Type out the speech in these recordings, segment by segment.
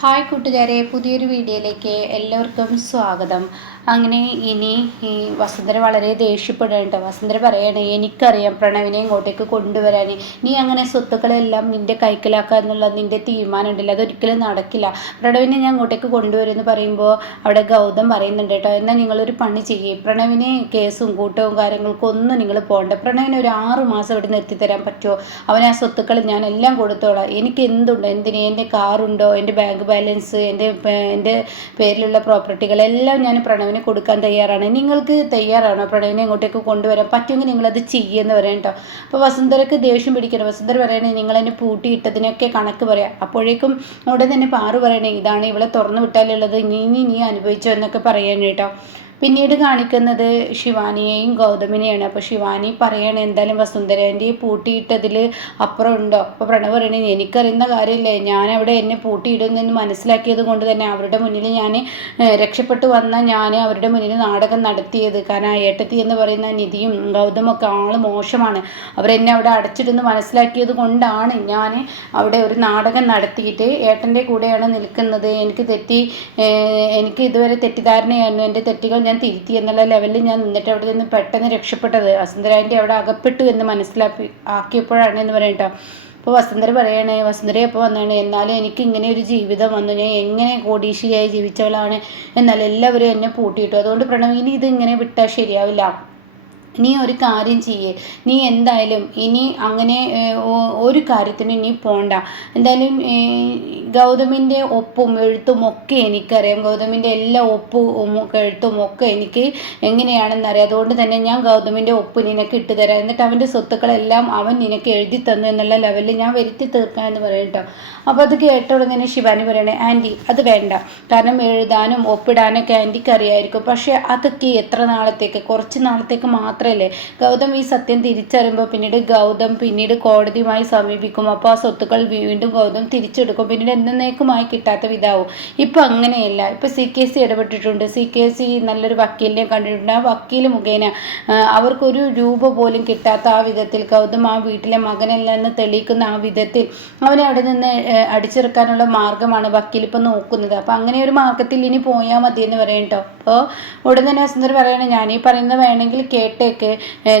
Hi കൂട്ടുകാരെ, പുതിയൊരു വീഡിയോയിലേക്ക് എല്ലാവർക്കും സ്വാഗതം. അങ്ങനെ ഇനി ഈ വസുന്ധര വളരെ ദേഷ്യപ്പെടുകയാണ്. വസുന്ധര പറയാണ്, എനിക്കറിയാം പ്രണവിനെ ഇങ്ങോട്ടേക്ക് കൊണ്ടുവരാൻ. നീ അങ്ങനെ സ്വത്തുക്കളെല്ലാം നിൻ്റെ കൈക്കലാക്കുക എന്നുള്ള നിൻ്റെ തീരുമാനം ഉണ്ടല്ലോ, അതൊരിക്കലും നടക്കില്ല. പ്രണവിനെ ഞാൻ ഇങ്ങോട്ടേക്ക് കൊണ്ടുവരുമെന്ന് പറയുമ്പോൾ അവിടെ ഗൗതം പറയുന്നുണ്ട് കേട്ടോ, എന്നാൽ നിങ്ങളൊരു പണി ചെയ്യേ, പ്രണവിനെ കേസും കൂട്ടവും കാര്യങ്ങൾക്കും ഒന്നും നിങ്ങൾ പോകണ്ട. പ്രണവിനെ ഒരു 6 മാസം ഇവിടെ നിർത്തിത്തരാൻ പറ്റുമോ? അവൻ ആ സ്വത്തുക്കൾ ഞാൻ എല്ലാം കൊടുത്തോളാം. എനിക്ക് എന്തുണ്ടോ, എന്തിന്, എൻ്റെ കാറുണ്ടോ, എൻ്റെ ബാങ്ക് ബാലൻസ്, എൻ്റെ പേരിലുള്ള പ്രോപ്പർട്ടികളെല്ലാം ഞാൻ പ്രണവിന് കൊടുക്കാൻ തയ്യാറാണ്. നിങ്ങൾക്ക് തയ്യാറാണോ പ്രണവിനെ ഇങ്ങോട്ടേക്ക് കൊണ്ടുവരാൻ? പറ്റുമെങ്കിൽ നിങ്ങളത് ചെയ്യുമെന്ന് പറയാം കേട്ടോ. അപ്പോൾ വസുന്ധരക്ക് ദേഷ്യം പിടിക്കണം. വസുന്ധര പറയണേ, നിങ്ങളെന്നെ പൂട്ടിയിട്ടതിനൊക്കെ കണക്ക് പറയാം. അപ്പോഴേക്കും ഉടൻ തന്നെ പാറു പറയണേ, ഇതാണ് ഇവളെ തുറന്നു വിട്ടാലുള്ളത്, നീ അനുഭവിച്ചോ എന്നൊക്കെ പറയാൻ കേട്ടോ. പിന്നീട് കാണിക്കുന്നത് ശിവാനിയെയും ഗൗതമിനെയാണ്. അപ്പോൾ ശിവാനി പറയണേ, എന്തായാലും വസുന്ധരേൻ്റെ പൂട്ടിയിട്ടതിൽ അപ്പുറം ഉണ്ടോ? അപ്പോൾ പ്രണവ് പറയണേ, എനിക്കറിയുന്ന കാര്യമില്ലേ, ഞാനവിടെ എന്നെ പൂട്ടിയിടുന്നെന്ന് മനസ്സിലാക്കിയത് കൊണ്ട് തന്നെ അവരുടെ മുന്നിൽ ഞാൻ രക്ഷപ്പെട്ടു വന്ന ഞാൻ അവരുടെ മുന്നിൽ നാടകം നടത്തിയത്. കാരണം ആ ഏട്ടത്തി എന്ന് പറയുന്ന നിധിയും ഗൗതമൊക്കെ ആൾ മോശമാണ്, അവരെന്നെ അവിടെ അടച്ചിടുന്ന് മനസ്സിലാക്കിയത് കൊണ്ടാണ് ഞാൻ അവിടെ ഒരു നാടകം നടത്തിയിട്ട് ഏട്ടൻ്റെ കൂടെയാണ് നിൽക്കുന്നത്. എനിക്ക് ഇതുവരെ തെറ്റിദ്ധാരണയായിരുന്നു, എൻ്റെ തെറ്റുകൾ ഞാൻ തിരുത്തി എന്നുള്ള ലെവലിൽ ഞാൻ നിന്നിട്ട് അവിടെ നിന്ന് പെട്ടെന്ന് രക്ഷപ്പെട്ടത്. വസുന്ധരാൻ്റെ അവിടെ അകപ്പെട്ടു എന്ന് ആക്കിയപ്പോഴാണ് എന്ന് പറയട്ടോ. അപ്പോൾ വസുന്ധര പറയണേ, വസുന്ധര എപ്പോൾ വന്നാണ്, എന്നാലും എനിക്ക് ഇങ്ങനെ ഒരു ജീവിതം വന്നു, ഞാൻ എങ്ങനെ കോടീശ്വരിയായി ജീവിച്ചവളാണ്, എന്നാൽ എല്ലാവരും എന്നെ പൂട്ടിയിട്ടു. അതുകൊണ്ട് പ്രണവിനി ഇത് ഇങ്ങനെ വിട്ടാൽ ശരിയാവില്ല. നീ ഒരു കാര്യം ചെയ്യേ, നീ എന്തായാലും ഇനി അങ്ങനെ ഒരു കാര്യത്തിനും നീ പോണ്ട. എന്തായാലും ഗൗതമിൻ്റെ ഒപ്പും എഴുത്തും ഒക്കെ എനിക്കറിയാം, ഗൗതമിൻ്റെ എല്ലാ ഒപ്പും എഴുത്തും ഒക്കെ എനിക്ക് എങ്ങനെയാണെന്നറിയാം. അതുകൊണ്ട് തന്നെ ഞാൻ ഗൗതമിൻ്റെ ഒപ്പ് നിനക്ക് ഇട്ടുതരാം, എന്നിട്ട് അവൻ്റെ സ്വത്തുക്കളെല്ലാം അവൻ നിനക്ക് എഴുതി തന്നു എന്നുള്ള ലെവലിൽ ഞാൻ വരുത്തി തീർക്കാമെന്ന് പറയും കേട്ടോ. അപ്പോൾ അത് കേട്ട ഉടനെ ശിവാനി പറയണേ, ആൻറ്റി അത് വേണ്ട, കാരണം എഴുതാനും ഒപ്പിടാനൊക്കെ ആൻറ്റിക്ക് അറിയായിരിക്കും, പക്ഷേ അതൊക്കെ എത്ര നാളത്തേക്ക്, കുറച്ച് നാളത്തേക്ക് മാത്രമല്ലേ. ഗൗതം ഈ സത്യം തിരിച്ചറിയുമ്പോൾ പിന്നീട് കോടതിയുമായി സമീപിക്കും. അപ്പോൾ ആ സ്വത്തുക്കൾ വീണ്ടും ഗൗതം തിരിച്ചെടുക്കും, പിന്നീട് എന്നേക്കുമായി കിട്ടാത്ത വിധാവും. ഇപ്പം അങ്ങനെയല്ല, ഇപ്പം CKC ഇടപെട്ടിട്ടുണ്ട്. CKC നല്ലൊരു വക്കീലിനെ കണ്ടിട്ടുണ്ട്. ആ വക്കീൽ മുഖേന അവർക്കൊരു രൂപ പോലും കിട്ടാത്ത ആ വിധത്തിൽ, ഗൗതം ആ വീട്ടിലെ മകനല്ലെന്ന് തെളിയിക്കുന്ന ആ വിധത്തിൽ അവനെ അവിടെ നിന്ന് അടിച്ചിറക്കാനുള്ള മാർഗമാണ് വക്കീൽ ഇപ്പം നോക്കുന്നത്. അപ്പം അങ്ങനെ ഒരു മാർഗത്തിൽ ഇനി പോയാൽ മതി എന്ന് പറയും കേട്ടോ. അപ്പോൾ ഉടൻ തന്നെ വസുന്ധര പറയണേ, ഞാനീ പറയുന്നത് വേണമെങ്കിൽ കേട്ടേക്ക്,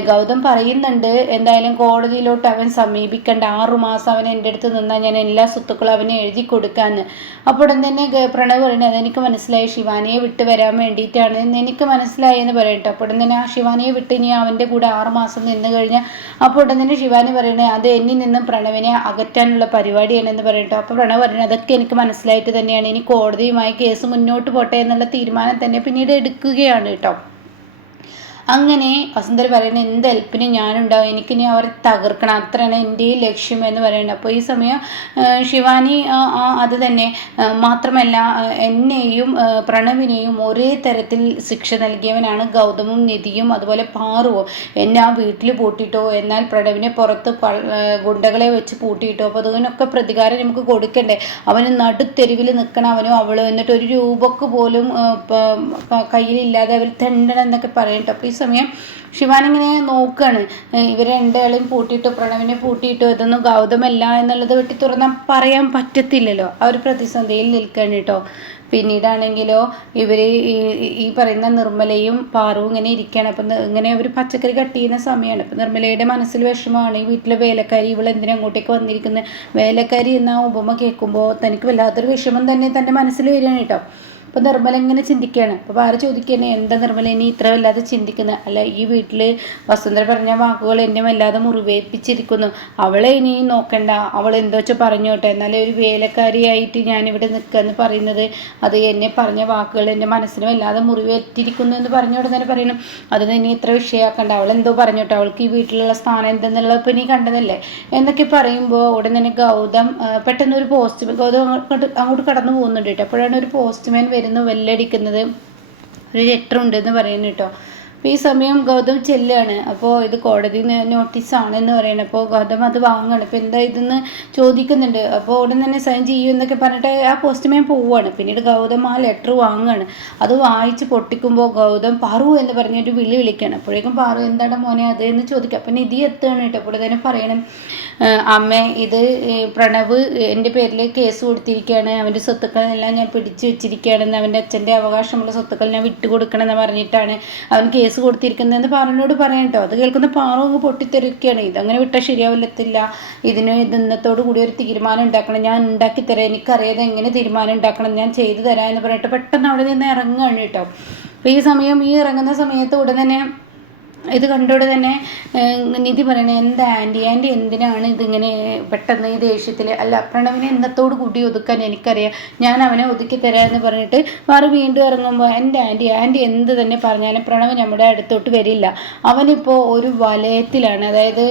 ഗൗതം പറയുന്നുണ്ട് എന്തായാലും കോടതിയിലോട്ട് അവൻ സമീപിക്കേണ്ട, 6 മാസം അവൻ എൻ്റെ അടുത്ത് നിന്നാൽ ഞാൻ എല്ലാ സ്വത്തുക്കളും അവനെ എഴുതി കൊടുക്കാമെന്ന്. അപ്പോൾ ഉടൻ തന്നെ പ്രണവ് പറയുന്നത്, അതെനിക്ക് മനസ്സിലായി, ശിവാനിയെ വിട്ട് വരാൻ വേണ്ടിയിട്ടാണ് എനിക്ക് മനസ്സിലായി എന്ന് പറയട്ടെ. അപ്പോൾ ഉടൻ തന്നെ ആ ശിവാനിയെ വിട്ട് ഇനി അവൻ്റെ കൂടെ 6 മാസം നിന്ന് കഴിഞ്ഞാൽ, അപ്പോൾ ഉടൻ തന്നെ ശിവാനി പറയണേ, അത് എന്നിൽ നിന്നും പ്രണവിനെ അകറ്റാനുള്ള പരിപാടിയാണെന്ന് പറയട്ടോ. അപ്പോൾ പ്രണവ് പറയുന്നത്, അതൊക്കെ എനിക്ക് മനസ്സിലായിട്ട് തന്നെയാണ്, ഇനി കോടതിയുമായി കേസ് മുന്നോട്ട് പോട്ടെ എന്നുള്ള തീരുമാനം തന്നെ പിന്നീട് എടുക്കുകയാണ് കേട്ടോ. അങ്ങനെ വസുന്ധര പറയുന്നത്, എന്ത് ഹെൽപ്പിന് ഞാനുണ്ടാവും, എനിക്കിനി അവരെ തകർക്കണം, അത്രയാണ് എൻ്റെ ലക്ഷ്യം എന്ന് പറയുന്നത്. അപ്പോൾ ഈ സമയം ശിവാനി അത് തന്നെ മാത്രമല്ല, എന്നെയും പ്രണവിനെയും ഒരേ തരത്തിൽ ശിക്ഷ നൽകിയവനാണ് ഗൗതമും നിധിയും അതുപോലെ പാറുവും. എന്നെ ആ വീട്ടിൽ പൂട്ടിയിട്ടോ, എന്നാൽ പ്രണവിനെ പുറത്ത് ഗുണ്ടകളെ വെച്ച് പൂട്ടിയിട്ടോ. അപ്പോൾ അതിനൊക്കെ പ്രതികാരം നമുക്ക് കൊടുക്കണ്ടേ. അവന് നടുത്തെരുവിൽ നിൽക്കണം, അവനും അവളും, എന്നിട്ട് ഒരു രൂപക്ക് പോലും കയ്യിലില്ലാതെ അവർ തെണ്ടണം എന്നൊക്കെ പറയട്ടോ. അപ്പോൾ ഈ സമയം ശിവാനിങ്ങനെ നോക്കുകയാണ്, ഇവർ രണ്ടാളെയും പൂട്ടിയിട്ടോ, പ്രണവിനെ പൂട്ടിയിട്ടോ, ഇതൊന്നും ഗൗതമല്ല എന്നുള്ളത് വെട്ടി തുറന്നാൽ പറയാൻ പറ്റത്തില്ലല്ലോ. ആ ഒരു പ്രതിസന്ധിയിൽ നിൽക്കുകയാണ് കേട്ടോ. പിന്നീടാണെങ്കിലോ ഇവർ ഈ പറയുന്ന നിർമ്മലയും പാറുവും ഇങ്ങനെ ഇരിക്കുകയാണ്. അപ്പം ഇങ്ങനെ അവർ പച്ചക്കറി കട്ട് ചെയ്യുന്ന സമയമാണ്. അപ്പം നിർമ്മലയുടെ മനസ്സിൽ വിഷമമാണ്, ഈ വീട്ടിലെ വേലക്കാരി ഇവൾ എന്തിനാ അങ്ങോട്ടേക്ക് വന്നിരിക്കുന്നത്, വേലക്കാരി എന്ന ഉപമ കേൾക്കുമ്പോൾ തനിക്ക് വല്ലാത്തൊരു വിഷമം തന്നെ തൻ്റെ മനസ്സിൽ വരികയാണ് കേട്ടോ. അപ്പോൾ നിർമ്മല ഇങ്ങനെ ചിന്തിക്കുകയാണ്. അപ്പോൾ പാറ ചോദിക്കുകയാണ്, എന്താ നിർമ്മല ഇനി ഇത്ര വല്ലാതെ ചിന്തിക്കുന്നത്? അല്ല, ഈ വീട്ടിൽ വസുന്ധര പറഞ്ഞ വാക്കുകൾ എന്നെ വല്ലാതെ മുറിവേൽപ്പിച്ചിരിക്കുന്നു, അവളെ ഇനി നോക്കണ്ട, അവൾ എന്തോ വെച്ചാൽ പറഞ്ഞോട്ടെ, എന്നാലും ഒരു വേലക്കാരിയായിട്ട് ഞാനിവിടെ നിൽക്കുകയെന്ന് പറയുന്നത്, അത് എന്നെ പറഞ്ഞ വാക്കുകൾ എൻ്റെ മനസ്സിന് വല്ലാതെ മുറിവേറ്റിരിക്കുന്നു എന്ന് പറഞ്ഞ ഉടനെ പറയണം, അതൊന്നും ഇനി ഇത്ര വിഷയമാക്കണ്ട, അവളെന്തോ പറഞ്ഞോട്ടെ, അവൾക്ക് ഈ വീട്ടിലുള്ള സ്ഥാനം എന്തെന്നുള്ളത് ഇപ്പം നീ കണ്ടതല്ലേ എന്നൊക്കെ പറയുമ്പോൾ ഉടൻ തന്നെ ഗൗതം പെട്ടെന്നൊരു പോസ്റ്റ്മാൻ, ഗൗതം അങ്ങോട്ട് കടന്നു പോകുന്നുണ്ട് കേട്ടോ. അപ്പോഴാണ് ഒരു പോസ്റ്റ്മാൻ വരുന്നത്, വെല്ലടിക്കുന്നത്, ഒരു ലെറ്റർ ഉണ്ടെന്ന് പറയുന്നു കേട്ടോ. അപ്പോൾ ഈ സമയം ഗൗതം ചെല്ലുകയാണ്. അപ്പോൾ ഇത് കോടതി നോട്ടീസാണെന്ന് പറയുന്നത്. അപ്പോൾ ഗൗതം അത് വാങ്ങുകയാണ്. അപ്പോൾ എന്താ ഇതെന്ന് ചോദിക്കുന്നുണ്ട്. അപ്പോൾ ഉടൻ തന്നെ സൈൻ ചെയ്യും എന്നൊക്കെ പറഞ്ഞിട്ട് ആ പോസ്റ്റ്മാൻ പോവുകയാണ്. പിന്നീട് ഗൗതം ആ ലെറ്റർ വാങ്ങുകയാണ്. അത് വായിച്ച് പൊട്ടിക്കുമ്പോൾ ഗൗതം പാറു എന്ന് പറഞ്ഞൊരു വിളിക്കുകയാണ്. അപ്പോഴേക്കും പാറു എന്താണ് മോനെ അത് എന്ന് ചോദിക്കുക. അപ്പം നിധി എത്തുകയാണ് കേട്ടോ. അപ്പോൾ തന്നെ പറയണം, അമ്മേ ഇത് പ്രണവ് എൻ്റെ പേരിൽ കേസ് കൊടുത്തിരിക്കുകയാണ്, അവൻ്റെ സ്വത്തുക്കളെല്ലാം ഞാൻ പിടിച്ചു വെച്ചിരിക്കുകയാണെന്ന്, അവൻ്റെ അച്ഛൻ്റെ അവകാശമുള്ള സ്വത്തുക്കൾ ഞാൻ വിട്ടുകൊടുക്കണമെന്ന് പറഞ്ഞിട്ടാണ് അവൻ കേസ് കൊടുത്തിരിക്കുന്നതെന്ന് പാറുവിനോട് പറയാം കേട്ടോ. അത് കേൾക്കുന്ന പാറു അങ്ങ് പൊട്ടിത്തെറിക്കുകയാണ്. ഇതങ്ങനെ വിട്ടാൽ ശരിയാവില്ലത്തില്ല, ഇതിന് ഇന്നത്തോടു കൂടി ഒരു തീരുമാനം ഉണ്ടാക്കണം, ഞാൻ ഉണ്ടാക്കിത്തരാം, എനിക്കറിയാതെ എങ്ങനെ തീരുമാനം ഉണ്ടാക്കണം, ഞാൻ ചെയ്തു തരാം എന്ന് പറഞ്ഞിട്ട് പെട്ടെന്ന് അവിടെ നിന്ന് ഇറങ്ങുകയാണ് കേട്ടോ. അപ്പോൾ ഈ സമയം ഈ ഇറങ്ങുന്ന സമയത്ത് ഉടൻ തന്നെ ഇത് കണ്ടോടെ തന്നെ നിധി പറയണേ, എന്താ ആൻറ്റി എന്തിനാണ് ഇതിങ്ങനെ പെട്ടെന്ന് ഈ ദേഷ്യത്തിൽ, അല്ല പ്രണവിനെ എന്നത്തോട് കൂടി ഒതുക്കാൻ എനിക്കറിയാം, ഞാൻ അവനെ ഒതുക്കി തരാമെന്ന് പറഞ്ഞിട്ട് പാറു വീണ്ടും ഇറങ്ങുമ്പോൾ എൻ്റെ ആൻറ്റി എന്ത് തന്നെ പറഞ്ഞാലും പ്രണവ് നമ്മുടെ അടുത്തോട്ട് വരില്ല, അവനിപ്പോൾ ഒരു വലയത്തിലാണ്, അതായത്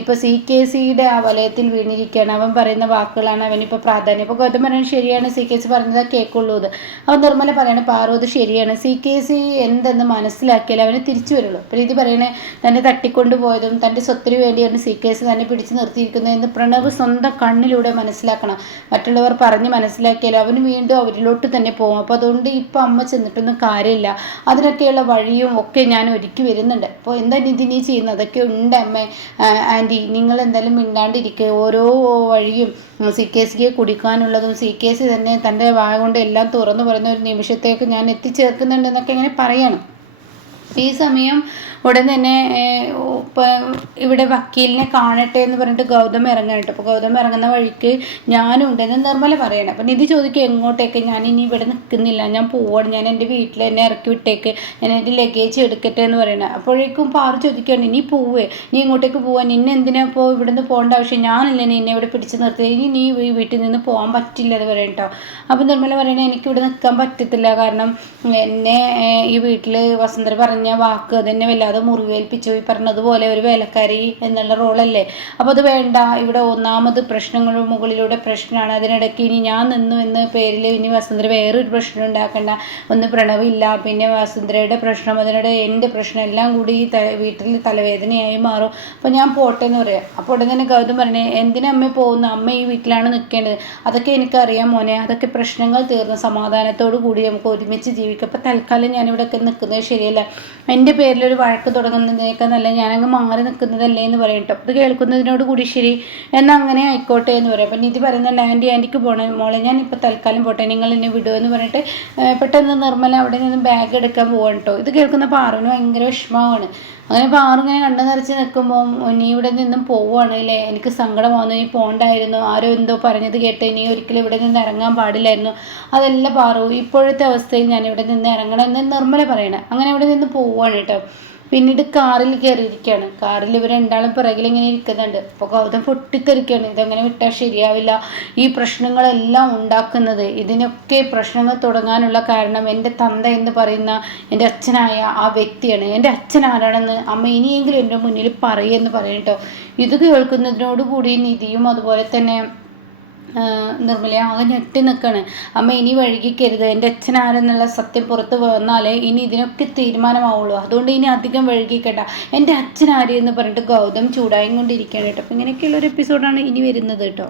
ഇപ്പോൾ CKCയുടെ ആ വലയത്തിൽ വീണിരിക്കുകയാണ്, അവൻ പറയുന്ന വാക്കുകളാണ് അവനിപ്പോൾ പ്രാധാന്യം. ഇപ്പോൾ ഗൗതം പറയുന്നത് ശരിയാണ്, CKC പറഞ്ഞത് കേൾക്കുള്ളൂ ഇത്. അവൻ നിർമ്മല പറയണേ പാറു അത് ശരിയാണ്, CKC എന്തെന്ന് മനസ്സിലാക്കിയാൽ അവന് തിരിച്ചു വരുള്ളൂ. പ്രീതി പറയണേ തന്നെ തട്ടിക്കൊണ്ടുപോയതും തൻ്റെ സ്വത്തിന് വേണ്ടിയാണ് CKC തന്നെ പിടിച്ചു നിർത്തിയിരിക്കുന്നതെന്ന് പ്രണവ് സ്വന്തം കണ്ണിലൂടെ മനസ്സിലാക്കണം. മറ്റുള്ളവർ പറഞ്ഞ് മനസ്സിലാക്കിയാലും അവന് വീണ്ടും അവരിലോട്ട് തന്നെ പോകും. അപ്പോൾ അതുകൊണ്ട് ഇപ്പം അമ്മ ചെന്നിട്ടൊന്നും കാര്യമില്ല, അതിനൊക്കെയുള്ള വഴിയും ഒക്കെ ഞാൻ ഒരുക്കി വരുന്നുണ്ട്. അപ്പോൾ എന്താ നിധി നീ ചെയ്യുന്നത്, അതൊക്കെ ഉണ്ട് അമ്മേ. ആൻറ്റി നിങ്ങൾ എന്തായാലും മിണ്ടാണ്ടിരിക്കുക, ഓരോ വഴിയും CKCയെ കുടിക്കാനുള്ളതും CKC തന്നെ തൻ്റെ വായ കൊണ്ട് എല്ലാം തുറന്നു പറയുന്ന ഒരു നിമിഷത്തേക്ക് ഞാൻ എത്തിച്ചേർക്കുന്നുണ്ടെന്നൊക്കെ ഇങ്ങനെ പറയണം. ഈ സമയം ഉടൻ തന്നെ ഇവിടെ വക്കീലിനെ കാണട്ടെ എന്ന് പറഞ്ഞിട്ട് ഗൗതം ഇറങ്ങാനായിട്ട്. അപ്പോൾ ഗൗതം ഇറങ്ങുന്ന വഴിക്ക് ഞാനും ഉണ്ടെന്ന് നിർമ്മല പറയണം. അപ്പം നിധി ചോദിക്കുക എങ്ങോട്ടേക്ക്, ഞാൻ ഇനി ഇവിടെ നിൽക്കുന്നില്ല, ഞാൻ പോവാണ്, ഞാൻ എൻ്റെ വീട്ടിൽ എന്നെ ഇറക്കി വിട്ടേക്ക്, ഞാൻ എൻ്റെ ലഗേജ് എടുക്കട്ടെ എന്ന് പറയണം. അപ്പോഴേക്കും പാറു ചോദിക്കുകയാണ്, നീ പോവേ, നീ ഇങ്ങോട്ടേക്ക് പോവാൻ, നിന്നെ എന്തിനാ ഇപ്പോൾ ഇവിടെ നിന്ന് പോകേണ്ട ആവശ്യം, ഞാനല്ലേ നിന്നെ ഇവിടെ പിടിച്ച് നിർത്തിയത്, ഇനി നീ ഈ വീട്ടിൽ നിന്ന് പോകാൻ പറ്റില്ല എന്ന് പറയും കേട്ടോ. അപ്പം നിർമ്മല പറയണേ എനിക്കിവിടെ നിൽക്കാൻ പറ്റത്തില്ല, കാരണം എന്നെ ഈ വീട്ടിൽ വസുന്ധര പറഞ്ഞ വാക്ക് അതെന്നെ വല്ലാതെ മുറിവേൽപ്പിച്ചു, ഈ പറഞ്ഞതുപോലെ ഒരു വേലക്കാരി എന്നുള്ള റോളല്ലേ, അപ്പോൾ അത് വേണ്ട, ഇവിടെ ഒന്നാമത് പ്രശ്നങ്ങളുടെ മുകളിലൂടെ പ്രശ്നമാണ്, അതിനിടയ്ക്ക് ഇനി ഞാൻ നിന്നു എന്ന പേരിൽ ഇനി വസുന്ധര വേറൊരു പ്രശ്നം ഉണ്ടാക്കണ്ട, ഒന്ന് പ്രണവില്ല, പിന്നെ വസുന്ധരയുടെ പ്രശ്നം, അതിനിടെ എൻ്റെ പ്രശ്നം എല്ലാം കൂടി ഈ വീട്ടിൽ തലവേദനയായി മാറും, അപ്പോൾ ഞാൻ പോട്ടെ എന്ന് പറയാം. അപ്പോൾ ഉടനെ തന്നെ ഗൗതം പറഞ്ഞേ എന്തിനാ അമ്മ പോകുന്നു, അമ്മ ഈ വീട്ടിലാണ് നിൽക്കേണ്ടത്, അതൊക്കെ എനിക്കറിയാം മോനെ, അതൊക്കെ പ്രശ്നങ്ങൾ തീർന്ന് സമാധാനത്തോടു കൂടി നമുക്ക് ഒരുമിച്ച് ജീവിക്കാം, അപ്പോൾ തൽക്കാലം ഞാനിവിടെയൊക്കെ നിൽക്കുന്നത് ശരിയല്ല, എൻ്റെ പേരിലൊരു വഴക്ക് തുടങ്ങുന്നതിനേക്കാൾ നല്ല ഞാനങ്ങ് മാറി നിൽക്കുന്നതല്ലേ എന്ന് പറയും കേട്ടോ. അത് കേൾക്കുന്നതിനോട് കൂടി ശരി എന്നാൽ അങ്ങനെ ആയിക്കോട്ടെ എന്ന് പറയും. അപ്പം നിധി പറയുന്നുണ്ട് ആൻറ്റിക്ക് പോകണേ മോളെ, ഞാൻ ഇപ്പോൾ തൽക്കാലം പോട്ടെ, നിങ്ങൾ എന്നെ വിടുമെന്ന് പറഞ്ഞിട്ട് പെട്ടെന്ന് നിർമ്മല അവിടെ നിന്ന് ബാഗ് എടുക്കാൻ പോകാൻ കേട്ടോ. ഇത് കേൾക്കുന്ന പാറുവിന് ഭയങ്കര വിഷമമാണ്. അങ്ങനെ പാറു ഇങ്ങനെ കണ്ണു നിറച്ച് നിൽക്കുമ്പോൾ നീ ഇവിടെ നിന്നും പോവുകയാണല്ലേ, എനിക്ക് സങ്കടമാകുന്നു, നീ പോകണ്ടായിരുന്നു, ആരോ എന്തോ പറഞ്ഞത് കേട്ട് നീ ഒരിക്കലും ഇവിടെ നിന്ന് ഇറങ്ങാൻ പാടില്ലായിരുന്നു, അതല്ല പാറു, ഇപ്പോഴത്തെ അവസ്ഥയിൽ ഞാൻ ഇവിടെ നിന്ന് ഇറങ്ങണം എന്ന് നിർമ്മല പറയണം. അങ്ങനെ ഇവിടെ നിന്ന് പോവുകയാണ് കേട്ടോ. പിന്നീട് കാറിൽ കയറിയിരിക്കുകയാണ്. കാറിൽ ഇവർ രണ്ടാളും പിറകിൽ ഇങ്ങനെ ഇരിക്കുന്നുണ്ട്. അപ്പോൾ ഗൗതം പൊട്ടിത്തെറിക്കുകയാണ്, ഇതങ്ങനെ വിട്ടാൽ ശരിയാവില്ല, ഈ പ്രശ്നങ്ങളെല്ലാം ഉണ്ടാക്കുന്നത്, ഇതിനൊക്കെ പ്രശ്നങ്ങൾ തുടങ്ങാനുള്ള കാരണം എൻ്റെ തന്ത എന്ന് പറയുന്ന എൻ്റെ അച്ഛനായ ആ വ്യക്തിയാണ്, എൻ്റെ അച്ഛൻ ആരാണെന്ന് അമ്മ ഇനിയെങ്കിലും എൻ്റെ മുന്നിൽ പറയുമെന്ന് പറയും കേട്ടോ. ഇത് കേൾക്കുന്നതിനോടുകൂടി നിധിയും അതുപോലെ തന്നെ നിർമ്മല ആകെ ഞെട്ടി നിൽക്കുകയാണ്. അമ്മ ഇനി വൈകിക്കരുത്, എൻ്റെ അച്ഛൻ ആരെന്നുള്ള സത്യം പുറത്ത് വന്നാലേ ഇനി ഇതിനൊക്കെ തീരുമാനമാവുള്ളൂ, അതുകൊണ്ട് ഇനി അധികം വൈകിക്കണ്ട, എൻ്റെ അച്ഛൻ ആര് എന്ന് പറഞ്ഞിട്ട് ഗൗതം ചൂടായും കൊണ്ടിരിക്കുകയാണ് കേട്ടോ. അപ്പോൾ ഇങ്ങനെയൊക്കെയുള്ളൊരു എപ്പിസോഡാണ് ഇനി വരുന്നത് കേട്ടോ.